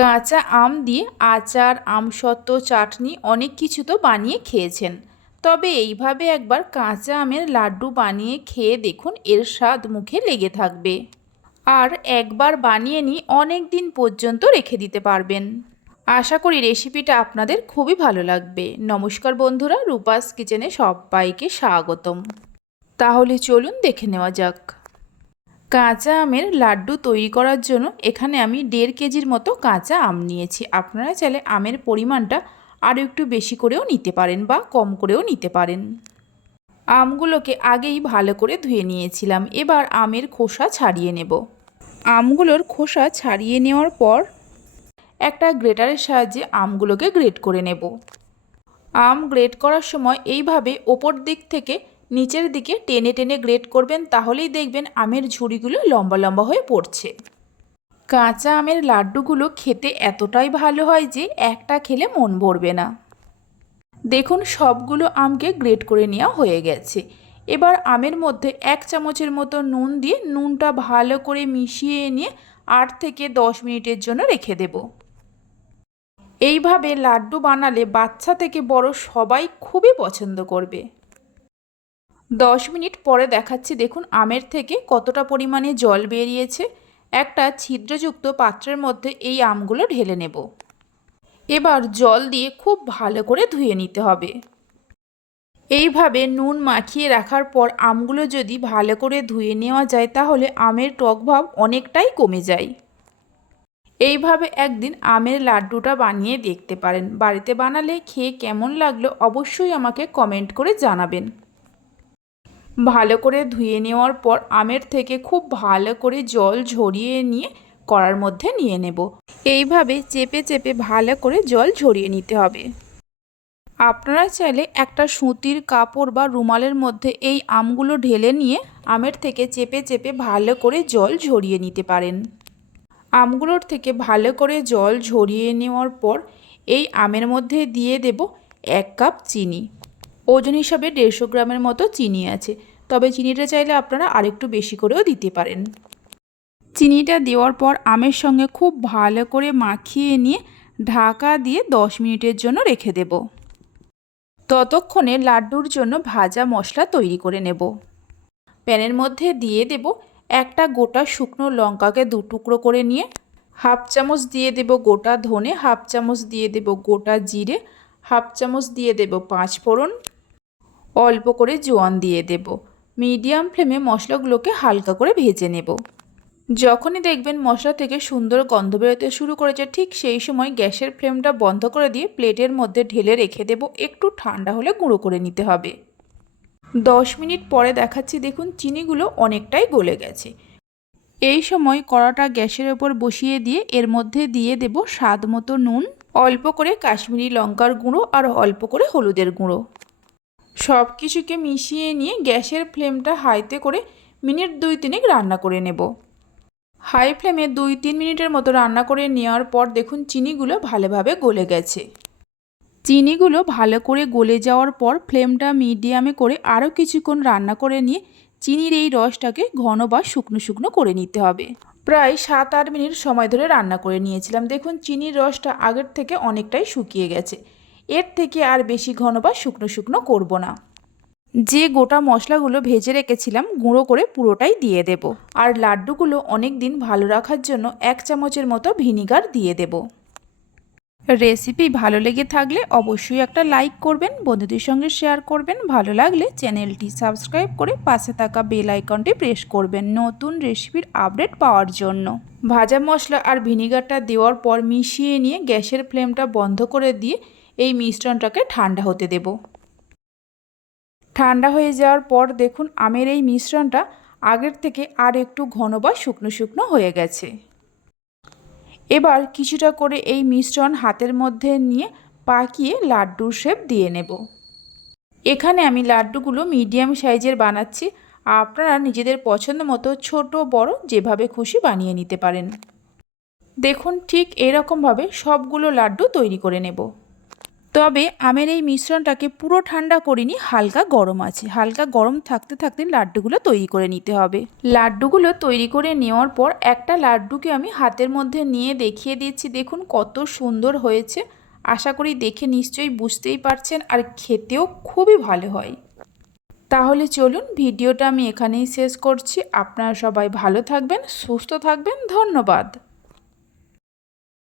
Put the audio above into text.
কাঁচা আম দিয়ে আচার আমসত্ত্ব চাটনি অনেক কিছু তো বানিয়ে খেয়েছেন। তবে এইভাবে একবার কাঁচা আমের লাড্ডু বানিয়ে খেয়ে দেখুন এর স্বাদ মুখে লেগে থাকবে। আর একবার বানিয়ে নিয়ে অনেক দিন পর্যন্ত রেখে দিতে পারবেন। আশা করি রেসিপিটা আপনাদের খুবই ভালো লাগবে। নমস্কার বন্ধুরা, রূপাস কিচেনে সবাইকে স্বাগতম। তাহলে চলুন দেখে নেওয়া যাক। কাঁচা আমের লাড্ডু তৈরি করার জন্য এখানে আমি দেড় কেজির মতো কাঁচা আম নিয়েছি। আপনারা চাইলে আমের পরিমাণটা আরও একটু বেশি করেও নিতে পারেন বা কম করেও নিতে পারেন। আমগুলোকে আগেই ভালো করে ধুয়ে নিয়েছিলাম। এবার আমের খোসা ছাড়িয়ে নেব। আমগুলোর খোসা ছাড়িয়ে নেওয়ার পর একটা গ্রেটারের সাহায্যে আমগুলোকে গ্রেট করে নেব। আম গ্রেট করার সময় এইভাবে ওপর দিক থেকে নিচের দিকে টেনে টেনে গ্রেট করবেন, তাহলেই দেখবেন আমের ঝুড়িগুলো লম্বা লম্বা হয়ে পড়ছে। কাঁচা আমের লাড্ডুগুলো খেতে এতটাই ভালো হয় যে একটা খেলে মন ভরবে না। দেখুন, সবগুলো আমকে গ্রেট করে নেওয়া হয়ে গেছে। এবার আমের মধ্যে এক চামচের মতো নুন দিয়ে নুনটা ভালো করে মিশিয়ে নিয়ে আট থেকে দশ মিনিটের জন্য রেখে দেব। এইভাবে লাড্ডু বানালে বাচ্চা থেকে বড় সবাই খুবই পছন্দ করবে। দশ মিনিট পরে দেখাচ্ছি, দেখুন আমের থেকে কতটা পরিমাণে জল বেরিয়েছে। একটা ছিদ্রযুক্ত পাত্রের মধ্যে এই আমগুলো ঢেলে নেব। এবার জল দিয়ে খুব ভালো করে ধুয়ে নিতে হবে। এইভাবে নুন মাখিয়ে রাখার পর আমগুলো যদি ভালো করে ধুয়ে নেওয়া যায়, তাহলে আমের টক ভাব অনেকটাই কমে যায়। এইভাবে একদিন আমের লাড্ডুটা বানিয়ে দেখতে পারেন। বাড়িতে বানালে খেয়ে কেমন লাগল অবশ্যই আমাকে কমেন্ট করে জানাবেন। ভালো করে ধুয়ে নেওয়ার পর আমের থেকে খুব ভালো করে জল ঝরিয়ে নিয়ে কড়ার মধ্যে নিয়ে নেব। এইভাবে চেপে চেপে ভালো করে জল ঝরিয়ে নিতে হবে। আপনারা চাইলে একটা সুতির কাপড় বা রুমালের মধ্যে এই আমগুলো ঢেলে নিয়ে আমের থেকে চেপে চেপে ভালো করে জল ঝরিয়ে নিতে পারেন। আমগুলোর থেকে ভালো করে জল ঝরিয়ে নেওয়ার পর এই আমের মধ্যে দিয়ে দেব এক কাপ চিনি। ওজন হিসাবে দেড়শো গ্রামের মতো চিনি আছে। তবে চিনিটা চাইলে আপনারা আরেকটু বেশি করেও দিতে পারেন। চিনিটা দেওয়ার পর আমের সঙ্গে খুব ভালো করে মাখিয়ে নিয়ে ঢাকা দিয়ে দশ মিনিটের জন্য রেখে দেব। ততক্ষণে লাড্ডুর জন্য ভাজা মশলা তৈরি করে নেব। প্যানের মধ্যে দিয়ে দেব একটা গোটা শুকনো লঙ্কাকে দু টুকরো করে নিয়ে, হাফ চামচ দিয়ে দেব গোটা ধনে, হাফ চামচ দিয়ে দেব গোটা জিরে, হাফ চামচ দিয়ে দেব পাঁচ ফোড়ন অল্প করে জোয়ান দিয়ে দেব। মিডিয়াম ফ্লেমে মশলাগুলোকে হালকা করে ভেজে নেব। যখনই দেখবেন মশলা থেকে সুন্দর গন্ধ বেরোতে শুরু করেছে, ঠিক সেই সময় গ্যাসের ফ্লেমটা বন্ধ করে দিয়ে প্লেটের মধ্যে ঢেলে রেখে দেব। একটু ঠান্ডা হলে গুঁড়ো করে নিতে হবে। দশ মিনিট পরে দেখাচ্ছি দেখুন চিনিগুলো অনেকটাই গলে গেছে। এই সময় কড়াটা গ্যাসের ওপর বসিয়ে দিয়ে এর মধ্যে দিয়ে দেব স্বাদ মতো নুন, অল্প করে কাশ্মীরি লঙ্কার গুঁড়ো আর অল্প করে হলুদের গুঁড়ো। সব কিছুকে মিশিয়ে নিয়ে গ্যাসের ফ্লেমটা হাইতে করে মিনিট দুই তিনেক রান্না করে নেব। হাই ফ্লেমে দুই তিন মিনিটের মতো রান্না করে নেওয়ার পর দেখুন চিনিগুলো ভালোভাবে গলে গেছে। চিনিগুলো ভালো করে গলে যাওয়ার পর ফ্লেমটা মিডিয়ামে করে আরও কিছুক্ষণ রান্না করে নিয়ে চিনির এই রসটাকে ঘন বা শুকনো শুকনো করে নিতে হবে। প্রায় সাত আট মিনিট সময় ধরে রান্না করে নিয়েছিলাম। দেখুন চিনির রসটা আগের থেকে অনেকটাই শুকিয়ে গেছে। এর থেকে আর বেশি ঘন বা শুকনো শুকনো করব না। যে গোটা মশলাগুলো ভেজে রেখেছিলাম, গুঁড়ো করে পুরোটাই দিয়ে দেব। আর লাড্ডুগুলো অনেক দিন ভালো রাখার জন্য এক চামচের মতো ভিনিগার দিয়ে দেব। রেসিপি ভালো লেগে থাকলে অবশ্যই একটা লাইক করবেন, বন্ধুদের সঙ্গে শেয়ার করবেন। ভালো লাগলে চ্যানেলটি সাবস্ক্রাইব করে পাশে থাকা বেল আইকনটি প্রেস করবেন নতুন রেসিপির আপডেট পাওয়ার জন্য। ভাজা মশলা আর ভিনিগারটা দেওয়ার পর মিশিয়ে নিয়ে গ্যাসের ফ্লেমটা বন্ধ করে দিয়ে এই মিশ্রণটাকে ঠান্ডা হতে দেব। ঠান্ডা হয়ে যাওয়ার পর দেখুন আমের এই মিশ্রণটা আগের থেকে আর একটু ঘন বা শুকনো শুকনো হয়ে গেছে। এবার কিছুটা করে এই মিশ্রণ হাতের মধ্যে নিয়ে পাকিয়ে লাড্ডুর শেপ দিয়ে নেব। এখানে আমি লাড্ডুগুলো মিডিয়াম সাইজের বানাচ্ছি। আপনারা নিজেদের পছন্দ মতো ছোট, বড় যেভাবে খুশি বানিয়ে নিতে পারেন। দেখুন ঠিক এরকমভাবে সবগুলো লাড্ডু তৈরি করে নেব। তবে আমের এই মিশ্রণটাকে পুরো ঠান্ডা করিনি, হালকা গরম আছে। হালকা গরম থাকতে থাকতে লাড্ডুগুলো তৈরি করে নিতে হবে। লাড্ডুগুলো তৈরি করে নেওয়ার পর একটা লাড্ডুকে আমি হাতের মধ্যে নিয়ে দেখিয়ে দিচ্ছি। দেখুন কত সুন্দর হয়েছে। আশা করি দেখে নিশ্চয়ই বুঝতেই পারছেন আর খেতেও খুবই ভালো হয়। তাহলে চলুন ভিডিওটা আমি এখানেই শেষ করছি। আপনারা সবাই ভালো থাকবেন, সুস্থ থাকবেন। ধন্যবাদ।